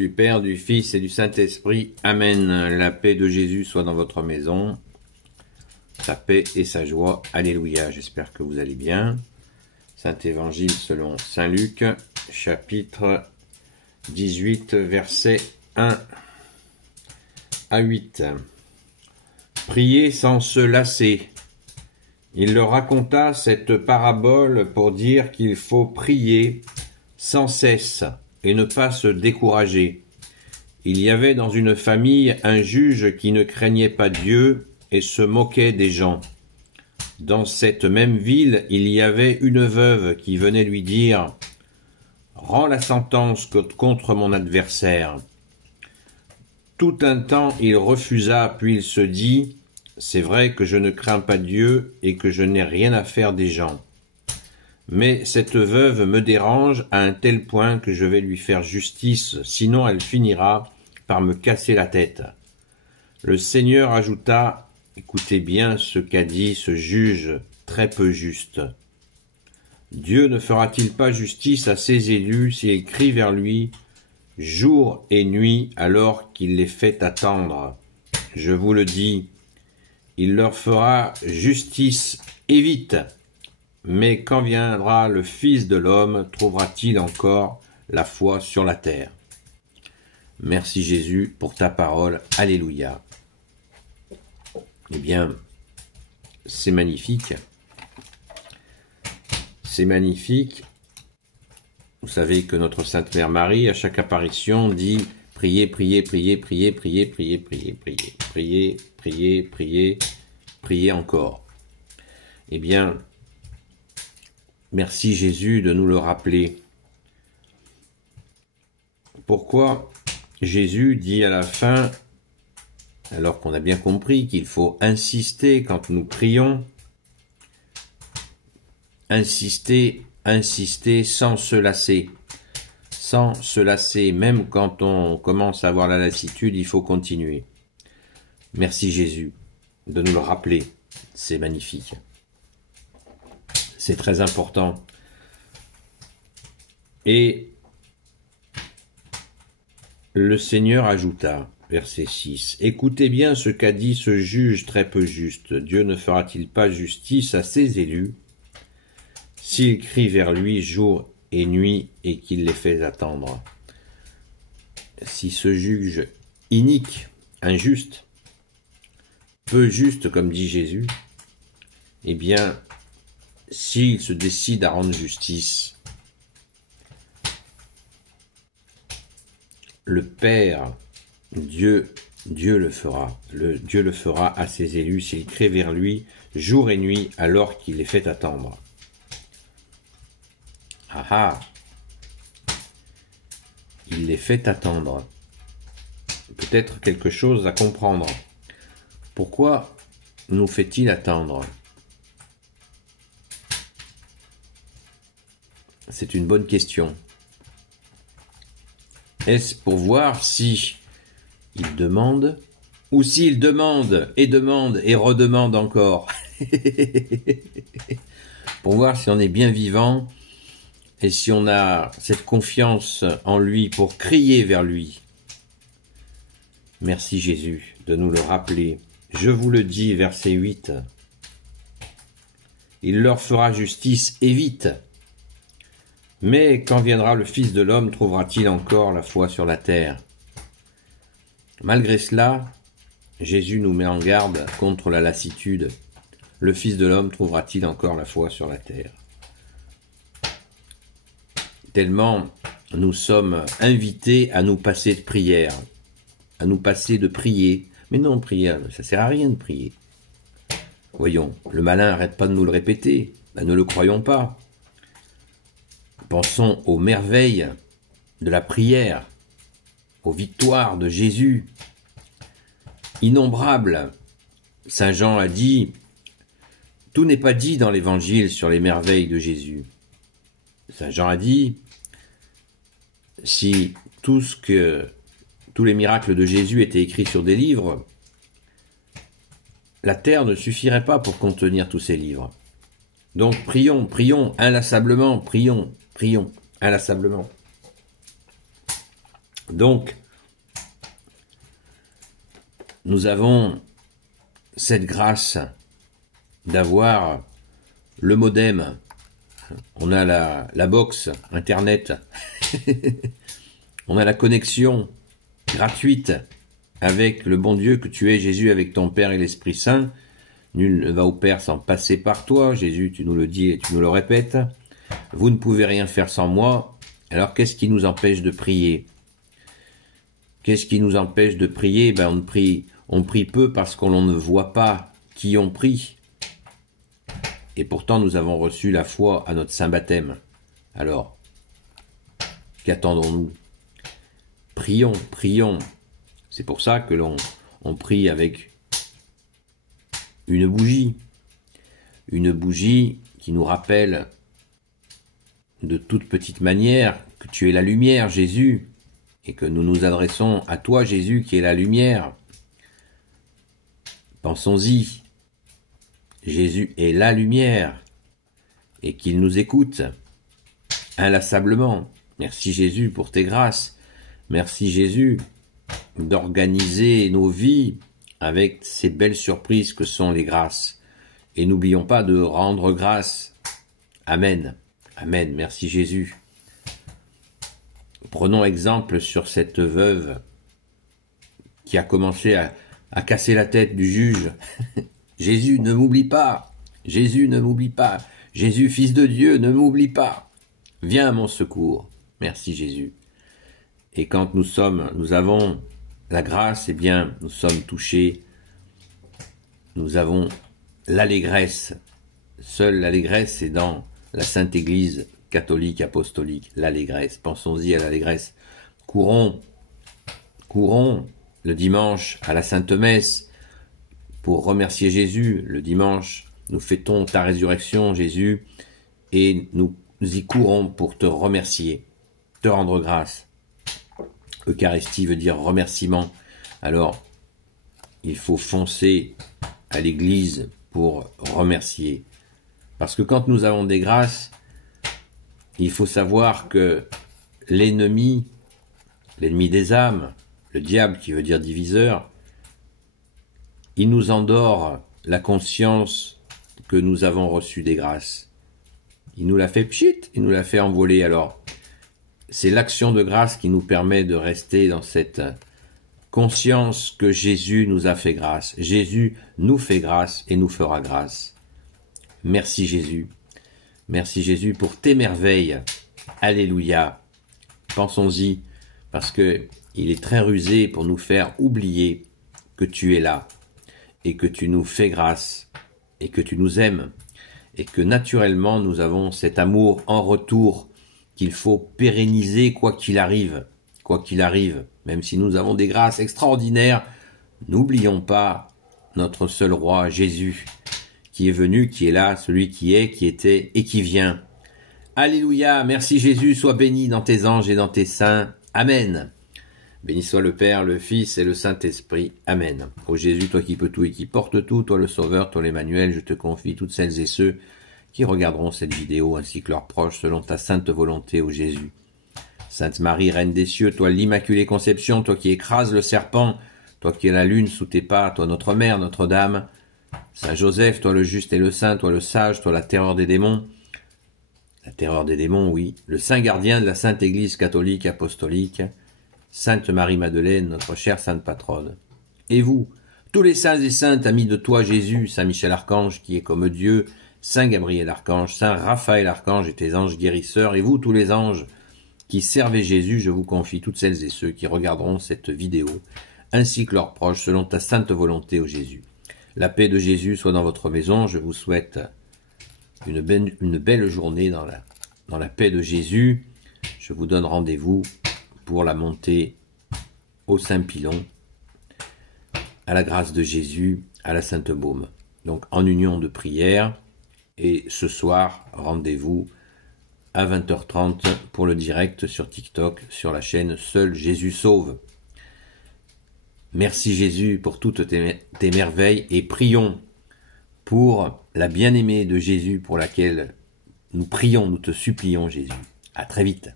Du Père, du Fils et du Saint-Esprit. Amen. La paix de Jésus soit dans votre maison. Sa paix et sa joie. Alléluia. J'espère que vous allez bien. Saint-Évangile selon Saint Luc, chapitre 18, versets 1 à 8. Priez sans se lasser. Il leur raconta cette parabole pour dire qu'il faut prier sans cesse et ne pas se décourager. Il y avait dans une famille un juge qui ne craignait pas Dieu et se moquait des gens. Dans cette même ville, il y avait une veuve qui venait lui dire « Rends la sentence contre mon adversaire ». Tout un temps, il refusa, puis il se dit « C'est vrai que je ne crains pas Dieu et que je n'ai rien à faire des gens. Mais cette veuve me dérange à un tel point que je vais lui faire justice, sinon elle finira par me casser la tête. » Le Seigneur ajouta « Écoutez bien ce qu'a dit ce juge très peu juste. Dieu ne fera-t-il pas justice à ses élus s'ils crient vers lui jour et nuit alors qu'il les fait attendre? Je vous le dis, il leur fera justice et vite. Mais quand viendra le Fils de l'homme, trouvera-t-il encore la foi sur la terre? » Merci Jésus pour ta parole. Alléluia. Eh bien, c'est magnifique. C'est magnifique. Vous savez que notre Sainte Mère Marie, à chaque apparition, dit « Priez, priez, priez, priez, priez, priez, priez, priez, priez, priez, priez, priez encore. » Eh bien, merci Jésus de nous le rappeler. Pourquoi Jésus dit à la fin, alors qu'on a bien compris qu'il faut insister quand nous prions, insister, insister sans se lasser. Sans se lasser, même quand on commence à avoir la lassitude, il faut continuer. Merci Jésus de nous le rappeler, c'est magnifique. C'est très important. Et le Seigneur ajouta, verset 6, « Écoutez bien ce qu'a dit ce juge très peu juste. Dieu ne fera-t-il pas justice à ses élus s'ils crient vers lui jour et nuit et qu'il les fait attendre? » Si ce juge inique, injuste, peu juste comme dit Jésus, eh bien, s'il se décide à rendre justice, le Père, Dieu le fera. Dieu le fera à ses élus s'ils crient vers lui jour et nuit alors qu'il les fait attendre. Ah ah! Il les fait attendre. Peut-être quelque chose à comprendre. Pourquoi nous fait-il attendre? C'est une bonne question. Est-ce pour voir si il demande ou s'il demande et redemande encore? Pour voir si on est bien vivant et si on a cette confiance en lui pour crier vers lui. Merci Jésus de nous le rappeler. Je vous le dis, verset 8. Il leur fera justice et vite. Mais quand viendra le Fils de l'homme, trouvera-t-il encore la foi sur la terre? Malgré cela, Jésus nous met en garde contre la lassitude. Le Fils de l'homme trouvera-t-il encore la foi sur la terre? Tellement nous sommes invités à nous passer de prière, à nous passer de prier. Mais non, prier, ça sert à rien de prier. Voyons, le malin n'arrête pas de nous le répéter. Ben, ne le croyons pas. Pensons aux merveilles de la prière, aux victoires de Jésus, innombrables. Saint Jean a dit, tout n'est pas dit dans l'Évangile sur les merveilles de Jésus. Saint Jean a dit, si tous les miracles de Jésus étaient écrits sur des livres, la terre ne suffirait pas pour contenir tous ces livres. Donc prions, prions inlassablement, prions inlassablement. Donc, nous avons cette grâce d'avoir le modem, on a la box internet, on a la connexion gratuite avec le bon Dieu que tu es, Jésus, avec ton Père et l'Esprit Saint. Nul ne va au Père sans passer par toi. Jésus, tu nous le dis et tu nous le répètes. Vous ne pouvez rien faire sans moi. Alors qu'est-ce qui nous empêche de prier? Qu'est-ce qui nous empêche de prier? On prie peu parce qu'on ne voit pas qui on prie. Et pourtant, nous avons reçu la foi à notre saint baptême. Alors, qu'attendons-nous? Prions, prions. C'est pour ça que on prie avec une bougie qui nous rappelle de toute petite manière que tu es la lumière, Jésus, et que nous nous adressons à toi, Jésus, qui est la lumière. Pensons-y, Jésus est la lumière, et qu'il nous écoute inlassablement. Merci Jésus pour tes grâces. Merci Jésus d'organiser nos vies avec ces belles surprises que sont les grâces. Et n'oublions pas de rendre grâce. Amen. Amen. Merci Jésus. Prenons exemple sur cette veuve qui a commencé à casser la tête du juge. Jésus, ne m'oublie pas. Jésus, ne m'oublie pas. Jésus, Fils de Dieu, ne m'oublie pas. Viens à mon secours. Merci Jésus. Et quand nous avons la grâce, eh bien, nous sommes touchés. Nous avons l'allégresse. Seule l'allégresse est dans la Sainte Église catholique apostolique. L'allégresse. Pensons-y à l'allégresse. Courons le dimanche à la Sainte Messe pour remercier Jésus. Le dimanche, nous fêtons ta résurrection, Jésus, et nous y courons pour te remercier, te rendre grâce. Eucharistie veut dire remerciement. Alors, il faut foncer à l'église pour remercier. Parce que quand nous avons des grâces, il faut savoir que l'ennemi des âmes, le diable qui veut dire diviseur, il nous endort la conscience que nous avons reçu des grâces. Il nous l'a fait pchit, il nous l'a fait envoler. Alors, c'est l'action de grâce qui nous permet de rester dans cette conscience que Jésus nous a fait grâce. Jésus nous fait grâce et nous fera grâce. Merci Jésus. Merci Jésus pour tes merveilles. Alléluia. Pensons-y, parce que il est très rusé pour nous faire oublier que tu es là et que tu nous fais grâce et que tu nous aimes et que naturellement nous avons cet amour en retour qu'il faut pérenniser quoi qu'il arrive, même si nous avons des grâces extraordinaires, n'oublions pas notre seul roi, Jésus, qui est venu, qui est là, celui qui est, qui était et qui vient. Alléluia, merci Jésus, sois béni dans tes anges et dans tes saints. Amen. Béni soit le Père, le Fils et le Saint-Esprit. Amen. Ô Jésus, toi qui peux tout et qui portes tout, toi le Sauveur, toi l'Emmanuel, je te confie toutes celles et ceux qui regarderont cette vidéo ainsi que leurs proches selon ta sainte volonté, ô Jésus. Sainte Marie, Reine des cieux, toi l'Immaculée Conception, toi qui écrases le serpent, toi qui es la lune sous tes pas, toi notre Mère, Notre-Dame, Saint Joseph, toi le juste et le saint, toi le sage, toi la terreur des démons, oui, le saint gardien de la Sainte Église catholique apostolique, Sainte Marie-Madeleine, notre chère sainte patronne. Et vous, tous les saints et saintes amis de toi Jésus, Saint Michel Archange qui est comme Dieu, Saint Gabriel Archange, Saint Raphaël Archange et tes anges guérisseurs, et vous tous les anges qui servez Jésus, je vous confie toutes celles et ceux qui regarderont cette vidéo, ainsi que leurs proches, selon ta sainte volonté, ô Jésus. La paix de Jésus soit dans votre maison, je vous souhaite une belle journée dans la paix de Jésus. Je vous donne rendez-vous pour la montée au Saint-Pilon, à la grâce de Jésus, à la Sainte Baume. Donc en union de prière, et ce soir, rendez-vous à 20h30 pour le direct sur TikTok, sur la chaîne Seul Jésus Sauve. Merci Jésus pour toutes tes merveilles et prions pour la bien-aimée de Jésus pour laquelle nous prions, nous te supplions Jésus. À très vite.